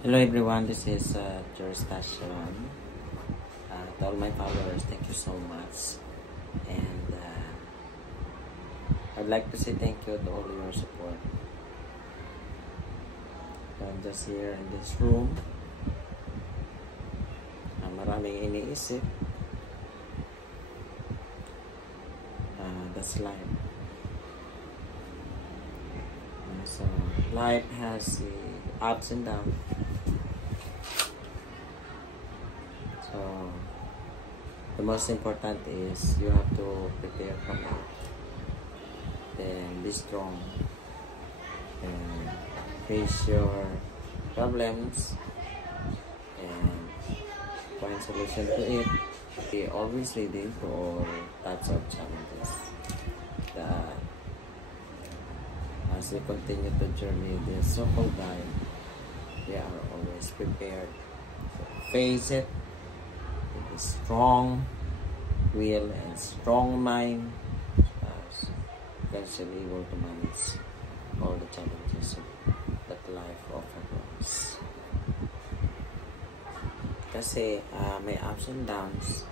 Hello everyone, this is George Tashawan. To all my followers, thank you so much. And I'd like to say thank you to all your support. I'm just here in this room. Maraming iniisip. That's life. So life has the ups and downs. So the most important is you have to prepare for it. Then be strong and face your problems and find solution to it. Be always ready for all types of challenges. That as we continue to journey this so-called life, we are always prepared to face it with a strong will and strong mind, as eventually able to manage all the challenges that life offers. Kasi may ups and downs.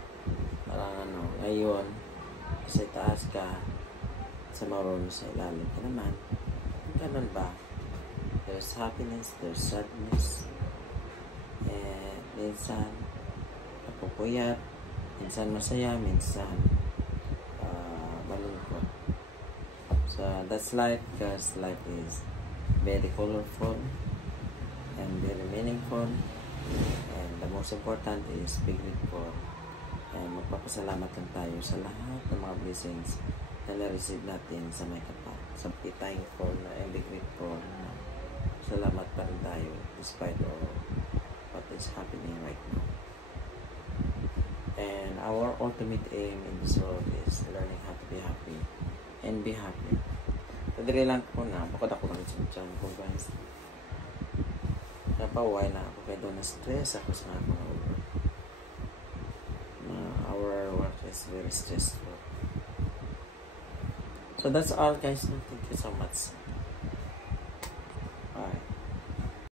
Parang ngayon sa taas ka, sa maroon sa ilalim ka naman. Ganun ba? There's happiness, there's sadness, and minsan napupuyat, minsan masaya, minsan malungkot. So that's life, because life is very colorful and very meaningful, and the most important is be grateful, and magpapasalamat lang tayo sa lahat ng mga blessings na na-receive natin sa may kapal. So be thankful and be grateful. Salamat pa rin tayo despite of what is happening right now. And our ultimate aim in this world is learning how to be happy and be happy. Padali lang ko na, bukod ako lang sa dyan ko guys. Napaway na ako kaya doon na-stress ako sa mga work. Our work is very stressful. So that's all guys. Thank you so much.